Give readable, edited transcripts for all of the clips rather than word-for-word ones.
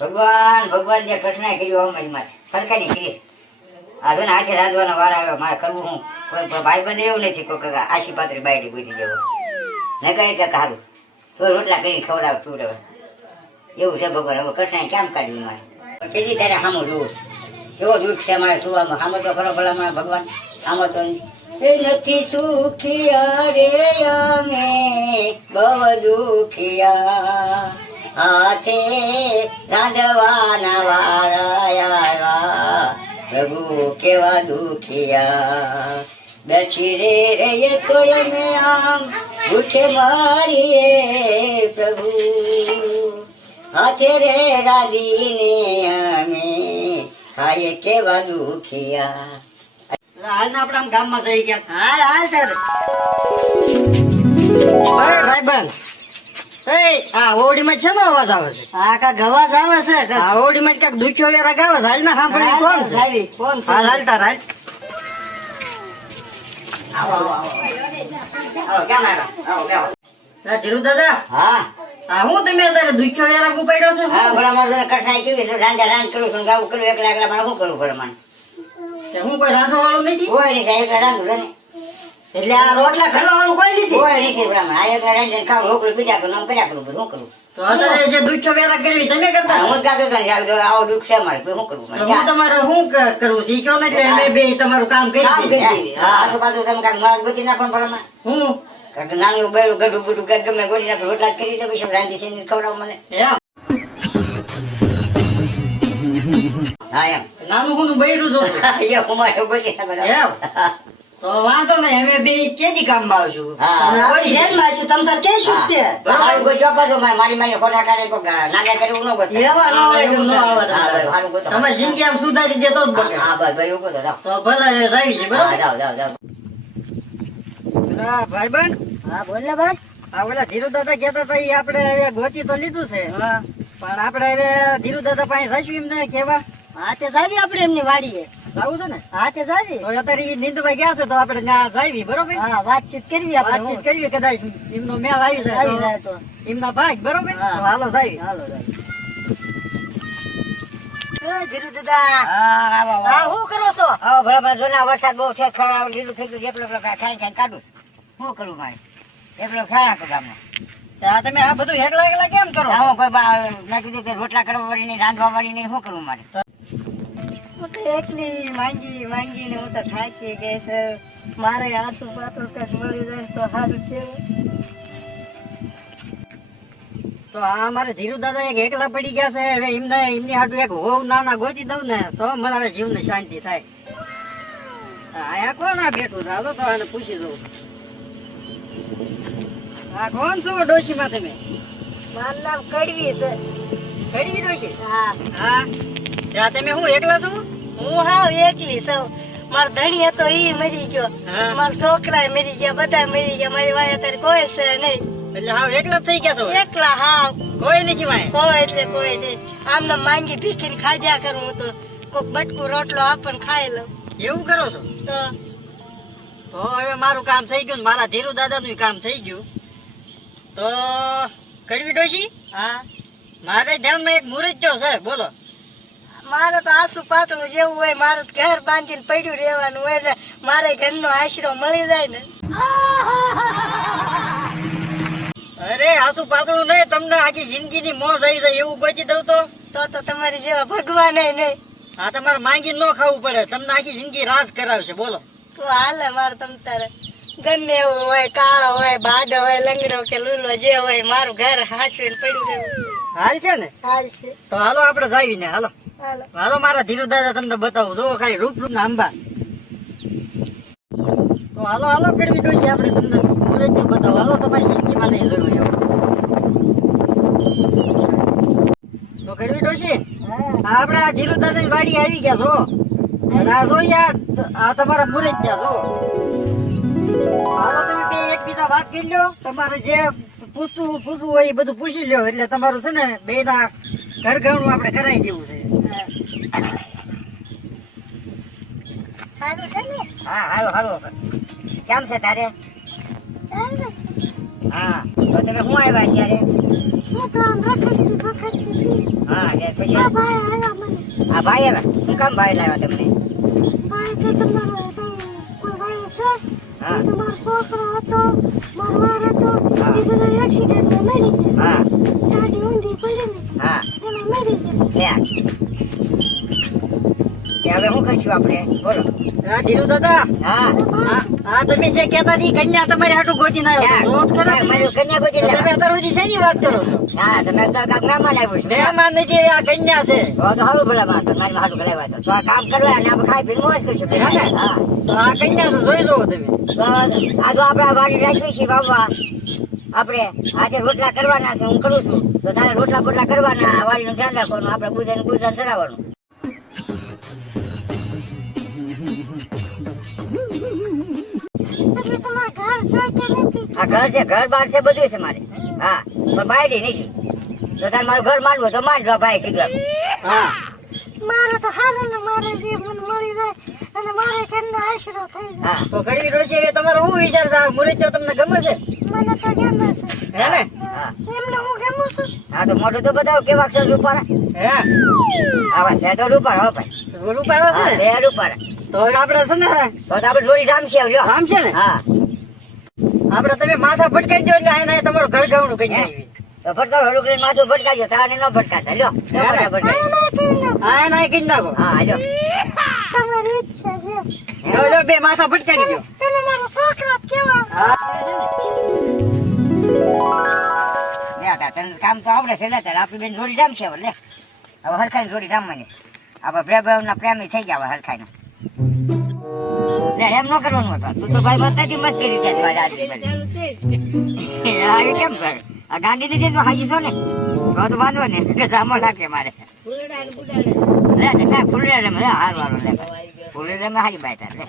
ભગવાન જે કૃષ્ણ કર્યું અમારી ફરકાની કરીશ હવે હાથે રાંધવાનો વાર આવ્યો મારે કરવું હું કોઈ ભાઈ બંધ એવું નથી કોઈ આશી પાત્રી બાયડી પૂછી જવો ન કરે કે સારું તો રોટલા કરીને ખવડાવ પીવડાવે એવું છે ભગવાન હવે કૃષ્ણ કેમ કાઢ્યું મારે કેટલી ત્યારે સામું જોવું કેવો દુઃખ છે મારે જોવામાં સામો તો ખરો ભલા મારા ભગવાન સામો તો નથી સુખિયા રે અમે બહુ દુખિયા હાથે રાંધવાના વાળા પ્રભુ કેવા દુખિયા બેઠી રે રહીએ તો અમે આમ ઉઠે મારીએ પ્રભુ હાથે રે રાધીને અમે ખાઈએ કેવા દુખિયા હાલ ને આપણે આમ ગામમાં જઈ ગયા હાલ હાલ તારે ભાઈ બંધ આ ઓડીમાં છે ને અવાજ આવે છે આ કાંક અવાજ આવે છે આ ઓડીમાં ક્યાંક દુખ્યો વેરા ગાવે છે હાલ ના સાંભળી કોણ છે કોણ છે હાલ હાલ તાર હાલ આવો આવો આવો કેમ આવો આવો ધીરુ દાદા હા હા હું તમે અત્યારે દુખ્યો વેરા ઉપાડ્યો છે હા ભલામાં કઠણાઈ કેવી છે રાંધ કરું છું ગાવું કરું એકલા એકલા મારે શું કરવું પડે મને તે હું કોઈ રાંધવા વાળું નથી કોઈ નથી એકલા રાંધું છે ને એટલે આ રોટલા ઘડવા વાળું કોઈ નથી કોઈ નથી ભલામાં આ એકલા રાંધીને ખાવ રોકડું બીજા કરું આમ કર્યા કરું શું કરું તો અત્યારે જે દુખ્યો વેરા કરવી તમે કરતા હું જ ગાતો હતો ને આવો દુઃખ છે મારે શું કરવું તો હું તમારે શું કરવું છે ઈ કહો ને એટલે અમે બે તમારું કામ કરી દઈએ. હા આજુબાજુ તમે કાંઈક મારા ગોતી નાખો ને ભલામાં હું કાંઈક નાનું બેરું ગઢું બુઢું કાંઈક ગમે ગોતી નાખો રોટલા જ કરી દે પછી રાંધી છે ખવડાવો મને એમ હા એમ નાનું હું બૈરું છું એ કુમાર ગોતી નાખો એમ તો વાંધો નહીં અમે બે કેદી કામમાં આવશું હા. અને આપણી જેલમાં આવશું તમ તાર ક્યાંય છૂટતે સારું કોઈ ચોપાજો મારી ખોટા કાઢે કોઈ નાગા કરે એવું ન ગોતે એવા ન હોય કે ન આવે હા, તમારે. સારું ગોતો. તમારી જિંદગી આમ સુધારી દેતો જ બકે હા બસ ભાઈ એવું ગોતો જાઓ તો ભલે હવે જાવી છે હા બરાબર જાઓ જાઓ જાઓ ભાઈ બન હા બોલ ને ભાઈ આ ઓલા ધીરુ દાદા કહેતા હતા ઈ આપણે હવે ગોતી તો લીધું છે હા પણ આપણે હવે ધીરુ દાદા પાસે જઈશું એમને કેવા હાથે જાવી આપણે એમની વાડીએ જાવું છે ને હાથે જાવી તો અત્યારે ઈ નીંદવા ગયા છે તો આપણે ત્યાં જાવી બરોબર હા વાતચીત કરવી વાતચીત કરવી કદાચ એમનો મેળ આવી આવી જાય જાય તો તો એમના ભાગ બરોબર હા. તો હાલો જાવી હાલો જાવી ધીરુ દાદા હા આવો હા શું કરો છો આવો બરાબર જો ને વરસાદ બહુ છે ખરાબ લીલું થઈ ગયું એકલો એકલો ખાઈ ખાઈને કાઢું શું કરું મારે એકલો ખાયા તો ગામમાં આ તમે આ બધું એકલા એકલા કેમ કરો આવો કોઈ મેં કીધું કે રોટલા કરવા વાળી નહીં રાંધવા વાળી નહીં શું કરવું મારે હું તો એકલી માંગીને હું તો થાકી ગઈ છે મારે આંસુ પાતળું કંઈક મળી જાય તો સારું કેવું તો આ મારે ધીરુ દાદા એક એકલા પડી ગયા છે હવે એમની હાટું એક હોવ નાના ગોતી દઉં ને તો મારા જીવને શાંતિ થાય આયા કોણ આ બેઠું છે હાલો તો આને પૂછી દઉં આ કોણ છો ડોશીમાં તમે મારું નામ કડવી છે કડવી ડોશી હા હા ત્યાં તમે હું એકલા છો હું હાવ એકલી છું મારો ધણી હતો ઈ મરી ગયો હા. મારા છોકરા મરી ગયા બધા મરી ગયા મારી વાય અત્યારે કોઈ છે નહીં એટલે હા એકલા જ થઈ ગયા છો એકલા હાવ કોઈ નથી વાય કોઈ એટલે કોઈ નહીં આમને માંગી ભીખીને ખાધ્યા કરું હું તો કોક બટકું રોટલો આપણ ખાઈ લઉં એવું કરો છો તો તો હવે મારું કામ થઈ ગયું ને મારા ધીરુ દાદાનું કામ થઈ ગયું તો કડવી ડોશી હા મારે ધ્યાનમાં એક મુહૂર્ત છે બોલો મારે તો આંસુ પાતળું જેવું હોય મારે તો ઘર બાંધીને પડ્યું રહેવાનું હોય એટલે મારે ઘરનો આશરો મળી જાય ને અરે આસુ પાતળું નહીં તમને આખી જિંદગીની મોજ આવી જાય એવું ગોતી દઉં તો તો તમારી જેવા ભગવાન નહીં હા તમારે માંગી ન ખાવું પડે તમને આખી જિંદગી રાસ કરાવશે બોલો તો હાલે મારે તમ તારે ગમે એવું હોય કાળો હોય બાડો હોય લંગડો કે લૂલો જે હોય મારું ઘર હાચવીને પડ્યું રહેવું હાલ છે ને હાલ છે તો હાલો આપણે જાવીને હાલો હાલો હાલો મારા ધીરુ દાદા તમને બતાવું જો ખાલી રૂપ રૂપ ના આંબા તો હાલો હાલો કડવી ડોશી આપણે તમને મુહૂર્ત બતાવો હાલો તમારી જિંદગીમાં નહીં જોયું એવું તો કડવી ડોશી આપણે આ ધીરુ દાદાની વાડી આવી ગયા છો અને આ જો આ તમારા મુહૂર્ત ત્યાં જો હાલો તમે બે એકબીજા વાત કરી લો તમારે જે પૂછવું હોય એ બધું પૂછી લ્યો એટલે તમારું છે ને બે ના ઘર ઘરનું આપણે કરાવી દેવું છે સારું છે ને હા હારું હારું કેમ છે તારે હા તો તમે શું આવ્યા અત્યારે હું હું તો આમ રખડતી પકડતી હા તે પછી આ ભાઈ આવ્યા મને આ ભાઈ આવ્યા હું કામ ભાઈ લાવ્યા તમને ભાઈ કે તમારો કોઈ ભાઈ છે હા તો મારો છોકરો હતો મારો વાર હતો હા. એ બધા એક્સિડન્ટમાં મરી ગયા હા ગાડી ઊંધી પડી ને હા એમાં મરી ગયા કે હવે શું કરશું આપણે બોલો હા ધીરુ દાદા હા હા તમે જે કહેતા હતી કન્યા તમારી હાટું ગોતીને આવ્યો તો કરો તમે. મારું કન્યા ગોતી તમે લાવ્યા. અત્યાર સુધી શેની વાત કરો છો હા તમે તો કામ ના બનાવ્યું છે મહેમાન જે આ કન્યા છે તો સારું ભલા વાત મારી હાટું કરાવ્યા તો આ કામ કરવા અને આપણે ખાઈ પીને મોજ કરશું હા તો આ કન્યા છે જોઈ જોવો તમે તો આ તો આપણા વાડી રાખવી છે બાબા આપણે આજે રોટલા કરવાના છે હું કરું છું તો તારે રોટલા બોટલા કરવાના વાડીનું ધ્યાન રાખવાનું આપણે બુધાને ચડાવવાનું એટલે તમારા ઘર છે કે નથી આ ઘર છે ઘર બાર છે બધું છે મારે હા પણ બાયડી નથી તો તારે મારું ઘર માનવું તો માન જો ભાઈ કીધું એમ. હા મારે તો હારું ને મારે જે મને મળી જાય અને મારે ઘરનો આશરો થઈ જાય હા તો ગરીબી ડોશી હવે તમારો શું વિચાર છે આ મુરત્યો તમને ગમે છે મને તો ગમે છે હે ને હા એમને હું ગમું છું હા તો મોઢું તો બતાવો કેવા છે રૂપારા હે આવા છે તો રૂપારા હો ભાઈ રૂપિયા હા છે ને છે રૂપારા તો હવે આપણે છે ને તો આપણે જોડી રામ છે લ્યો આમ છે ને હા આપણે તમે માથા ફટકાઈ દો એટલે આને તમારું ઘર ગાવનું કઈ નાખ્યું. તો ફટકારો હળુકરીને માથું ભટકાજો તારે ન ભટકાતા લ્યો ભટકાજો હા એના કઈ નાખો હા લ્યો તમારી ઈચ્છા છે લો લો બે માથા ફટકારી દો તમે મારા છોકરા કેવા લે તા તને કામ તો આવડે છે લે તારે આપણી બેન જોડી રામ છે હવે લે હવે હરખાઈ જોડી રામવાની આપણે પ્રેમના પ્રેમી થઈ ગયા હવે હરખાઈ લે એમ ન કરવાનું હતું તું તો ભાઈ બતાતી મસ્ત કરી ત્યાં મારી આજની હા એ કેમ કરે આ ગાંડી નથી તો હાજી છો ને તો વાંધો ને કે સામો રાખે મારે લે ના ફૂલે રમે હારું હારું લે ફૂલે રમે હારી બાય તાર લે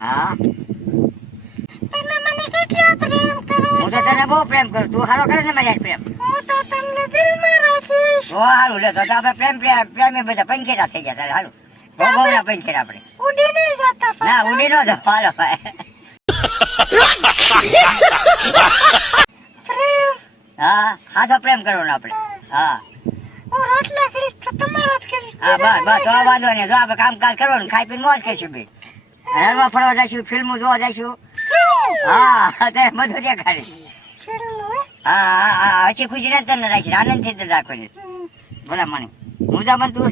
હા તમે મને કેટલો પ્રેમ કરો હું તો તને બહુ પ્રેમ કરું તું હારો કરે ને મારી હારે પ્રેમ હું તો તમને દિલમાં રાખીશ ઓ હારું લે તો આપણે પ્રેમે બધા પંખેરા થઈ ગયા તારે હારું બહુ ના પંખેરા આપણે ઉડી નહીં જતા ના ઉડી નો જાવ હાલો ભાઈ પ્રેમ હા હા તો પ્રેમ કરવાનો આપણે હા હું રોટલા કરીશ તો તમારા જ કરીશ હા બસ બસ તો વાંધો નહીં જો આપણે કામકાજ કરવાનું ખાઈ પીને મોજ કરીશું બે રણમાં ફરવા જઈશું ફિલ્મો જોવા જઈશું હા તે બધું દેખાડીશ ફિલ્મ હોય હા હા હા હસી ખુશી ને તને રાખીશ આનંદથી જ રાખવાની બોલા મને મુજા બન તું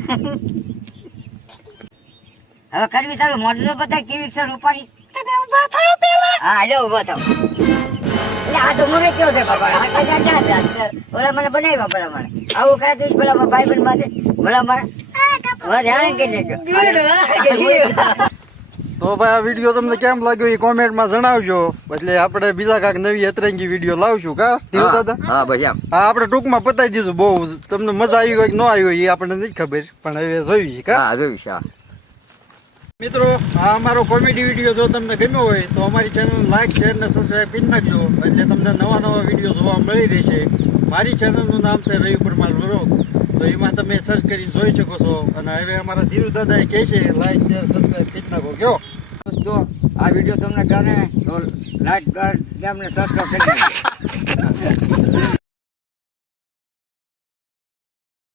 હવે કરવી તારું મોઢું તો બતાય કેવી છે રૂપારી તમે ઊભા થાઓ પેલા હા લે ઉભો થાવ એટલે આ તો મને કેવો છે બાબા આ કઈ ના બોલા મને બનાવ્યા બોલા મને આવું કરે તું બોલા ભાઈ બન માટે બોલા મને ધ્યાન કે લેજો તો ભાઈ આ વિડીયો તમને કેમ લાગ્યો એ કોમેન્ટમાં જણાવજો એટલે આપણે બીજા કાંઈક નવી અતરંગી વિડીયો લાવશું કા ધીરુ દાદા હા ભાઈ એમ હા આપણે ટૂંકમાં પતાવી દીધું બહુ તમને મજા આવી હોય કે ન આવી હોય એ આપણને નથી ખબર પણ હવે જોઈ કા હા જોઈશ હા મિત્રો આ અમારો કોમેડી વિડીયો જો તમને ગમ્યો હોય તો અમારી ચેનલ લાઈક શેર ને સબસ્ક્રાઇબ કરી નાખજો એટલે તમને નવા નવા વિડીયો જોવા મળી રહેશે મારી ચેનલનું નામ છે રવિ પરમાર વ્લોગ તો એમાં તમે સર્ચ કરીને જોઈ શકો છો અને હવે અમારા ધીરુ દાદા એ કહે છે લાઈક શેર સબસ્ક્રાઇબ કરી નાખો કયો દોસ્તો આ વિડીયો તમને ગમે તો લાઈક કર કે અમને સબસ્ક્રાઇબ કરી